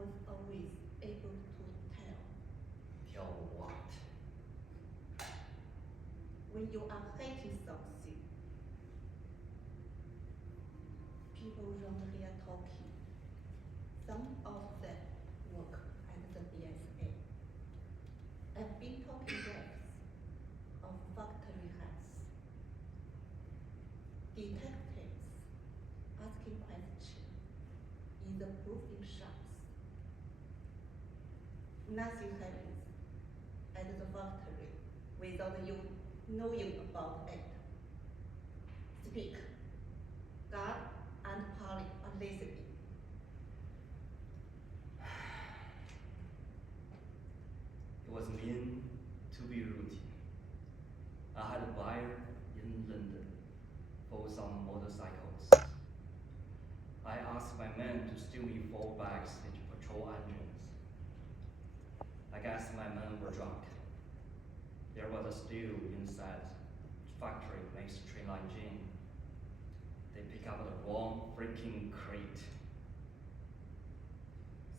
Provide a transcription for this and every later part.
was always able to tell. Tell what? When you are hating something, people around there talking. Some of them work at the BSA. I've been talking reps of factory heads. Detectives asking questions in the proofing shops. Nothing happens at the factory without you knowing about it. Speak. God and Polly are listening. It was meant to be routine. I had a buyer in London for some motorcycles. I asked my men to steal me 4 backstage patrol engines. I guess my men were drunk. There was a steel inside. Factory makes train line gin. They pick up the wrong freaking crate.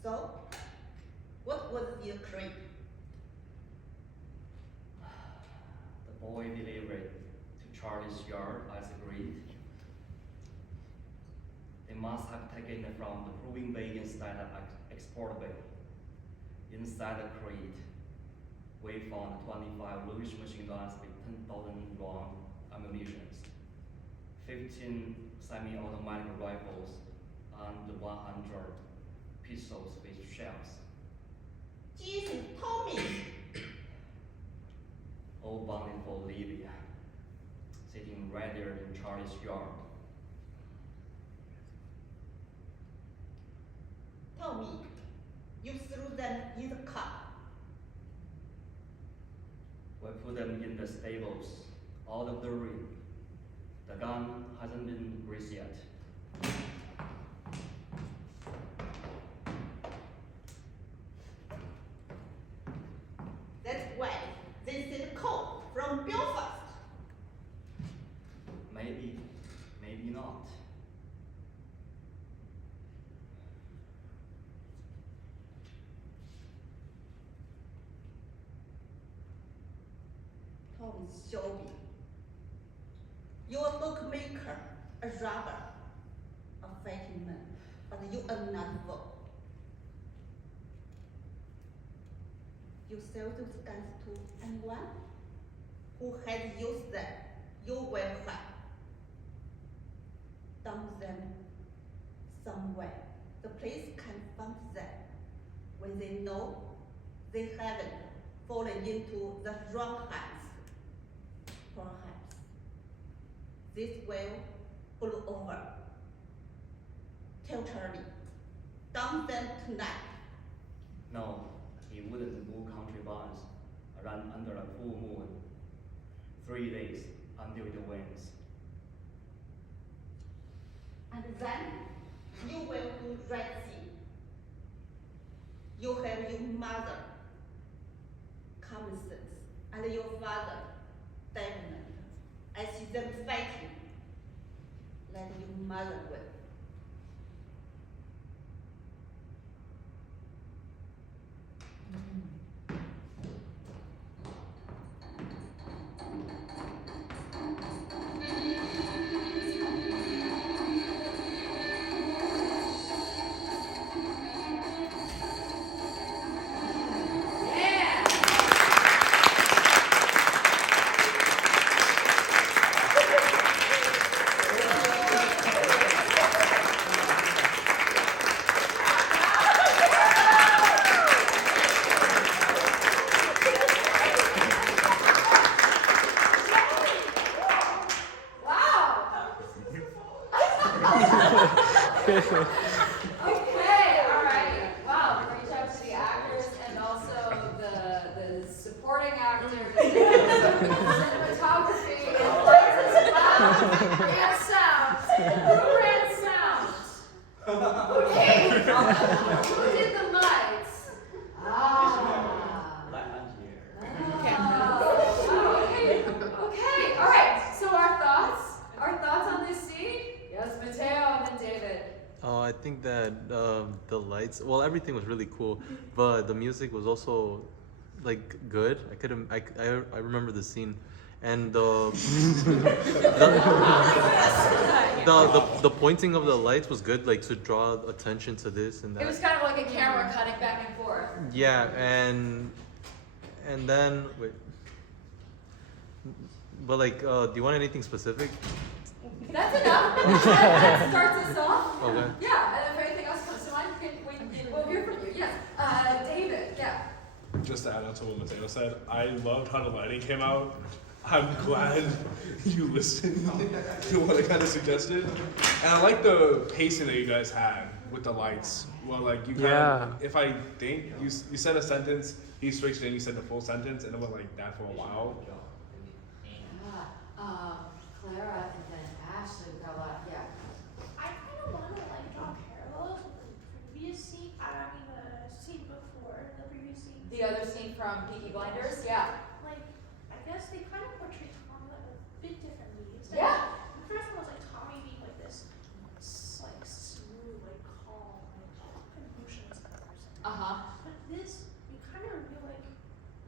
So, what was your crate? The boy delivered to Charlie's yard as agreed. They must have taken it from the proving bay instead of export bay. Inside the crate, we found 25 Lewis machine guns with 10,000 round ammunition, 15 semi-automatic rifles, and 100 pistols with shells. Jesus, Tommy! All bounded for Libya, sitting right there in Charlie's yard. Tommy, you threw them in the car. We put them in the stables, out of the ring. The gun hasn't been greased yet. That's why they sent call from Belfast. Maybe, maybe not. Tom Shelby, you're a bookmaker, a robber, a fighting man, but you are not fool. You sell those guns to anyone who has used them, you will have. Dump them somewhere. The police can find them when they know they haven't fallen into the wrong hands. Perhaps this will blow over. Tell Charlie, dump them tonight. No, he wouldn't move country bonds around under a full moon. 3 days until it wins. And then you will do right thing. You have your mother, common sense, and your father, diamond. I see them fighting. Let your mother win. Okay, all right. Wow, great job to the actors and also the supporting actors, cinematography, and lights as well, and sound. Who ran sound? Who did the lights? Okay, all right. So our thoughts on this scene? Yes, Mateo and then David. I think that the lights, well, everything was really cool, but the music was also like good. I remember the scene, and the pointing of the lights was good, like to draw attention to this and that. It was kind of like a camera cutting back and forth. Yeah, and then wait. But like, do you want anything specific? That's enough. That starts us off. Okay. Yeah, and if anything else comes to mind, we'll hear from you. Yes. David, yeah. Just to add on to what Mateo said, I loved how the lighting came out. I'm glad you listened to what I kind of suggested. And I like the pacing that you guys had with the lights. Well, like you kind of, if I think, you said a sentence, he switched in, you said the full sentence, and it went like that for a while. Clara and then Ashley got a lot, yeah. I kind of want to like draw parallels with the previous scene. I mean the scene before the previous scene. The other scene from Peaky Blinders, yeah. Like, I guess they kind of portrayed Tommy like a bit differently. Yeah. The first one was like Tommy being like this, like smooth, like calm, like emotionless kind of person. But this, you kind of reveal like,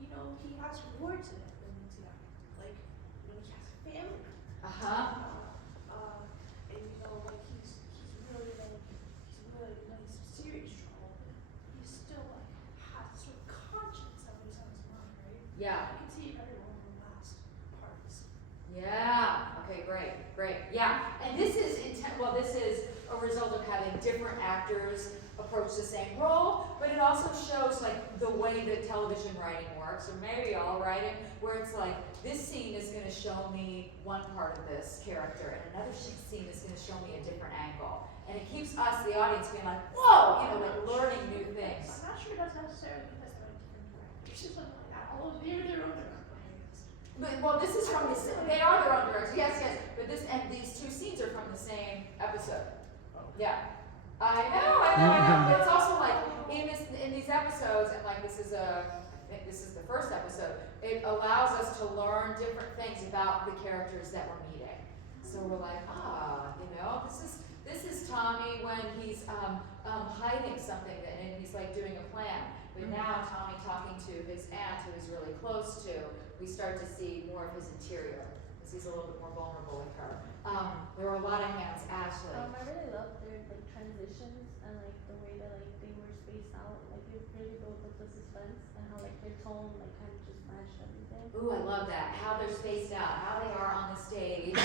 you know, he has war to it. Like, you know, he has a family. And you know, like he's really you know, he's serious trouble, but he's still like has sort of conscience that was on his mind, right? Yeah. I can see everyone in the last parts. Yeah. Okay, great. Yeah. And this is this is a result of having different actors approach the same role, but it also shows like the way that television writing works, or maybe all writing, where it's like this scene is going to show me one part of this character, and another scene is going to show me a different angle, and it keeps us, the audience, being like, whoa, you know, like learning new things. I'm not sure that's necessarily because they're like different directors or something like that. Although they're their own directors. But well, this is from they are their own directors, yes. But these two scenes are from the same episode. Yeah. I know. But it's also like in these episodes, and like this is the first episode. It allows us to learn different things about the characters that we're meeting. So we're like, you know, this is Tommy when he's hiding something and he's like doing a plan. But now Tommy talking to his aunt, who he's really close to, we start to see more of his interior because he's a little bit more vulnerable with her. There were a lot of hands. Ashley. I really loved their like transitions and like the way that like they were spaced out. Like it really built up the suspense and how like their tone like kind of just matched everything. Ooh, I love that. How they're spaced out, how they are on the stage.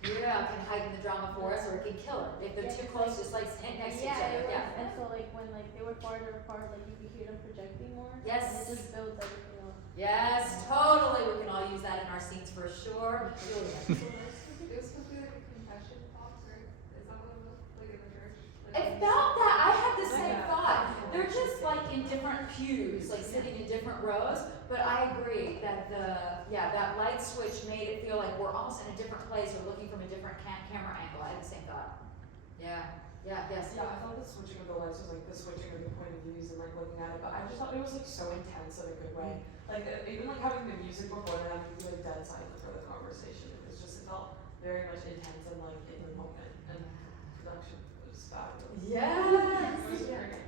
Yeah, can heighten the drama for us, or it can kill it if they're too close, just like stand next to each other. Yeah. And so like when like they were farther apart, like you could hear them projecting more. Yes. And it just builds everything up. Yes, totally. We can all use that in our scenes for sure. Julia. It was completely like a confession box, right? Is that what it was? Like in the church? I felt that. I had the same thought. They're just like in different pews, like sitting in different rows. But I agree that that light switch made it feel like we're almost in a different place or looking from a different camera angle. I had the same thought. Yeah. Yes. Yeah, I thought the switching of the lights was like the switching of the point of views and like looking at it, but I just thought it was like so intense in a good way. Like even like having the music before and having to be like dead silent for the conversation. It felt very much intense and like in the moment, and production was fabulous. Yes. It was very good.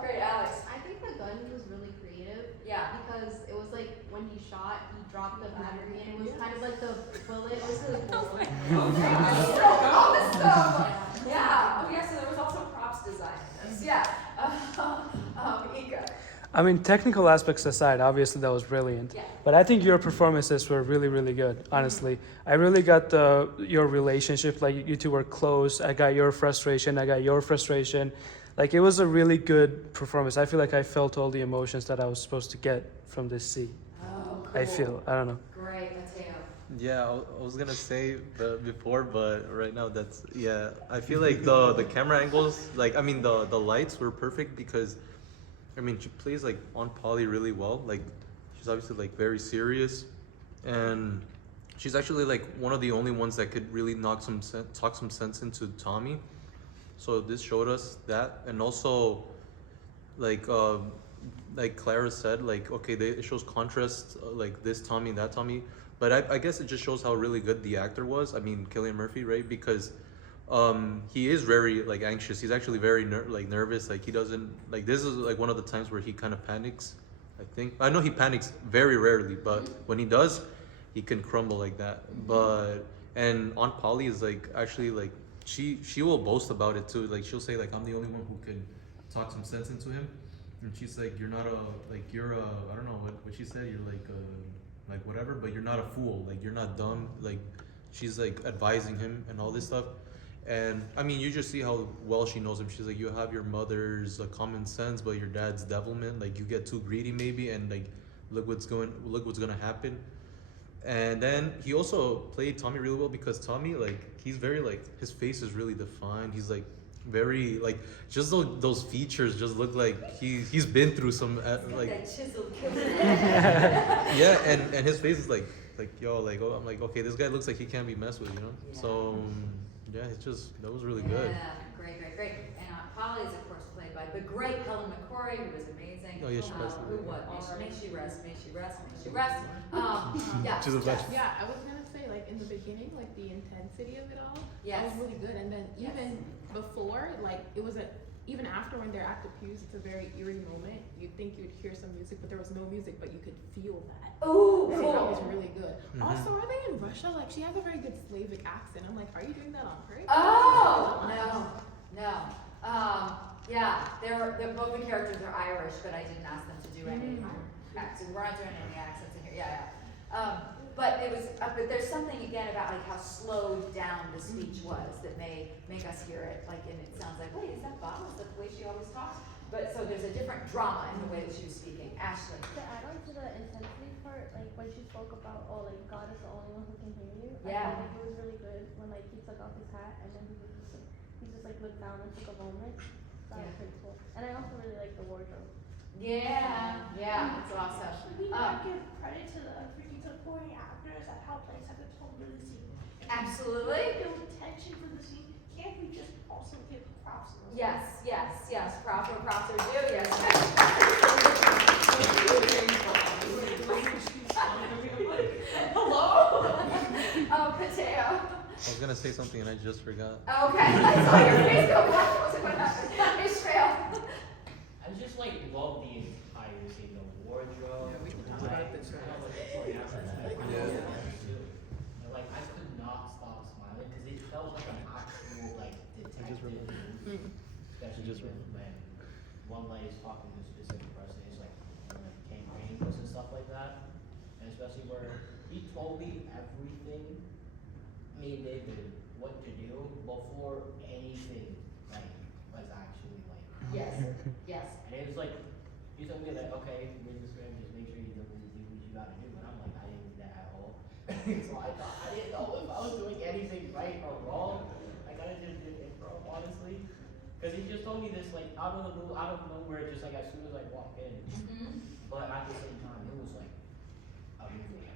Great, Alex. I think the gun was really creative. Yeah. Because it was like when he shot, he dropped the battery and it was kind of like the bullet was really cool. All this stuff. Yeah. Oh yeah. So there was also props design in this. Yeah. Ika. I mean, technical aspects aside, obviously that was brilliant. Yeah. But I think your performances were really, really good, honestly. I really got your relationship, like you two were close. I got your frustration, I got your frustration. Like it was a really good performance. I feel like I felt all the emotions that I was supposed to get from this scene. Oh, cool. I don't know. Great, Mateo. Yeah, I was gonna say before, but right now I feel like the camera angles, like I mean the lights were perfect because, I mean, she plays like Aunt Polly really well. Like she's obviously like very serious, and she's actually like one of the only ones that could really talk some sense into Tommy. So this showed us that, and also like Clara said, like okay, it shows contrast, like this Tommy, that Tommy. But I guess it just shows how really good the actor was. I mean, Cillian Murphy, right? Because he is very like anxious. He's actually very nervous. Like he doesn't like this is like one of the times where he kind of panics. I think I know he panics very rarely, but when he does, he can crumble like that. But and Aunt Polly is like actually like she will boast about it too. Like she'll say like I'm the only one who can talk some sense into him, and she's like you're not a like you're a I don't know what she said. You're like whatever, but you're not a fool. Like you're not dumb. Like she's like advising him and all this stuff. And I mean, you just see how well she knows him. She's like, you have your mother's common sense, but your dad's devilment. Like you get too greedy, maybe, and like look what's gonna happen. And then he also played Tommy really well because Tommy, like, he's very like his face is really defined. He's like very like just those features just look like he's been through some like that chiseled killer. yeah, and his face is like yo like oh, I'm like okay, this guy looks like he can't be messed with, you know. Yeah. So. Yeah, it's just that was really good. Yeah, great. And Polly is of course played by the great Helen McCrory, who was amazing. Oh yeah, she passed Who away. what? May she rest. Yeah. She's a legend. Yeah, I was gonna say, like, in the beginning, like, the intensity of it all, Yes. that was really good. And then Yes. even before, like, even after when they're at the pews, it's a very eerie moment. You'd think you'd hear some music, but there was no music, but you could feel that. Ooh, So cool. that was really good. Mhm. Also, are they in Russia? Like, she has a very good Slavic accent. I'm like, are you doing that on purpose? Oh no. Yeah, they're both the characters are Irish, but I didn't ask them to do any accents. We're not doing any accents in here. Yeah. But it was, but there's something again about like how slowed down the speech was that may make us hear it. Like, and it sounds like, wait, is that Bob? Is that the way she always talks? But so there's a different drama in the way that she was speaking. Ashley. To add on to the intensity part, like when she spoke about, oh, like God is the only one who can hear you. Yeah. I felt like it was really good when like he took off his hat and then he just like looked down and took a moment. That was pretty cool. And I also really like the wardrobe. Yeah, it's awesome. We gotta give credit to the freaking supporting actors that helped like set the tone for the scene. Absolutely. Build tension for the scene. Can't we just also give props to those? Yes. Props are due. Yes. Hello. Potato. I was gonna say something and I just forgot. Okay, I saw your face go back. What was it going on? Israel. I just like love the entire scene, the wardrobe. Yeah, we can talk about this, right? Yeah. And like I could not stop smiling because it felt like an actual like detective movie. Especially when one lady is talking to a specific person, it's like campaigning and stuff like that. And especially where he told me everything, me and David, what to do before anything like was actually like. Yes. And it was like, he told me that, okay, with this man, just make sure you do what you gotta do. And I'm like, I didn't do that at all. So I thought, I didn't know if I was doing anything right or wrong. I kinda just did improv, honestly. Cause he just told me this, like, out of nowhere, just like as soon as I walked in. But at the same time, it was like, a movie.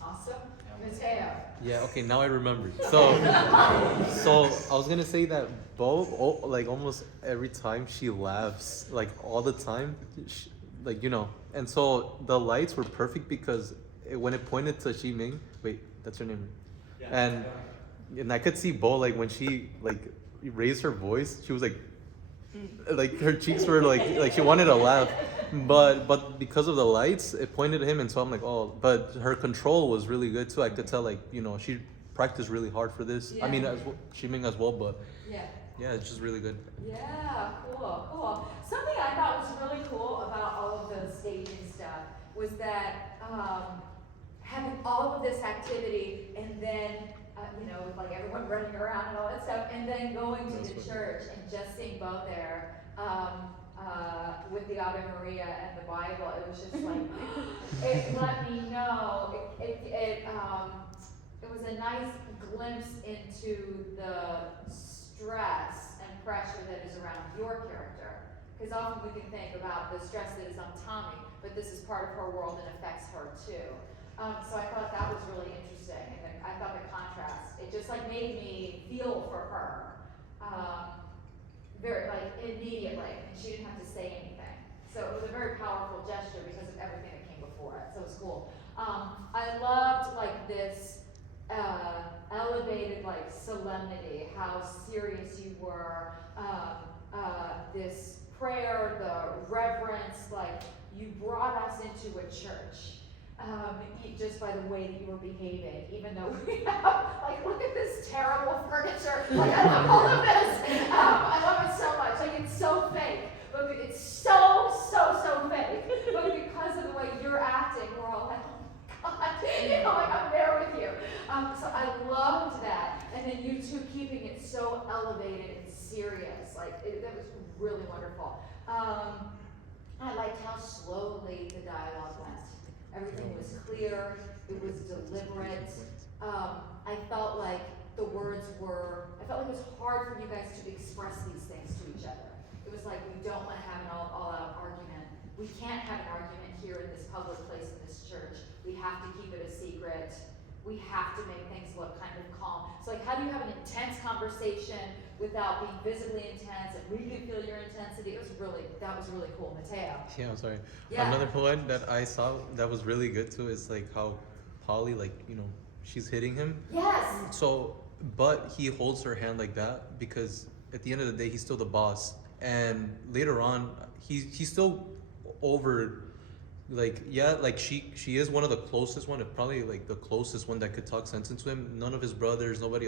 Awesome. Mateo. Yeah, okay, now I remember. So I was gonna say that Bo, like almost every time she laughs, like all the time, like, you know. And so the lights were perfect because when it pointed to Xi Ming, wait, that's her name. And I could see Bo, like when she like raised her voice, she was like her cheeks were like she wanted to laugh, but because of the lights, it pointed at him, and so I'm like, oh, but her control was really good too. I could tell, like, you know, she practiced really hard for this. I mean, as well, Xi Ming as well, but yeah, it's just really good. Yeah, cool. Something I thought was really cool about all of the staging stuff was that having all of this activity and then you know, with like everyone running around and all that stuff, and then going to the church and just seeing Bo there with the Ave Maria and the Bible. It was just like, it let me know, it was a nice glimpse into the stress and pressure that is around your character. Because often we can think about the stress that is on Tommy, but this is part of her world and affects her too. So I thought that was really interesting, and I thought the contrast, it just like made me feel for her, very like immediately, and she didn't have to say anything. So it was a very powerful gesture because of everything that came before it. So it was cool. I loved like this elevated like solemnity, how serious you were, this prayer, the reverence, like you brought us into a church. Just by the way that you were behaving, even though we have, like, look at this terrible furniture, like, I love all of this, I love it so much, like, it's so fake, but it's so fake, but because of the way you're acting, we're all like, oh my God, you know, like, I'm there with you, so I loved that, and then you two keeping it so elevated and serious, like, that was really wonderful. I liked how slowly the dialogue went. Everything was clear, it was deliberate. I felt like it was hard for you guys to express these things to each other. It was like, we don't want to have an all-out argument. We can't have an argument here in this public place in this church. We have to keep it a secret. We have to make things look kind of calm. So like, how do you have an intense conversation without being visibly intense, and we could feel your intensity? That was really cool. Mateo. Yeah, I'm sorry. Yeah. Another point that I saw that was really good too is like how Polly, like, you know, she's hitting him. Yes. So, but he holds her hand like that because at the end of the day, he's still the boss. And later on, he's still over, like, yeah, like she is one of the closest one, probably like the closest one that could talk sense into him. None of his brothers, nobody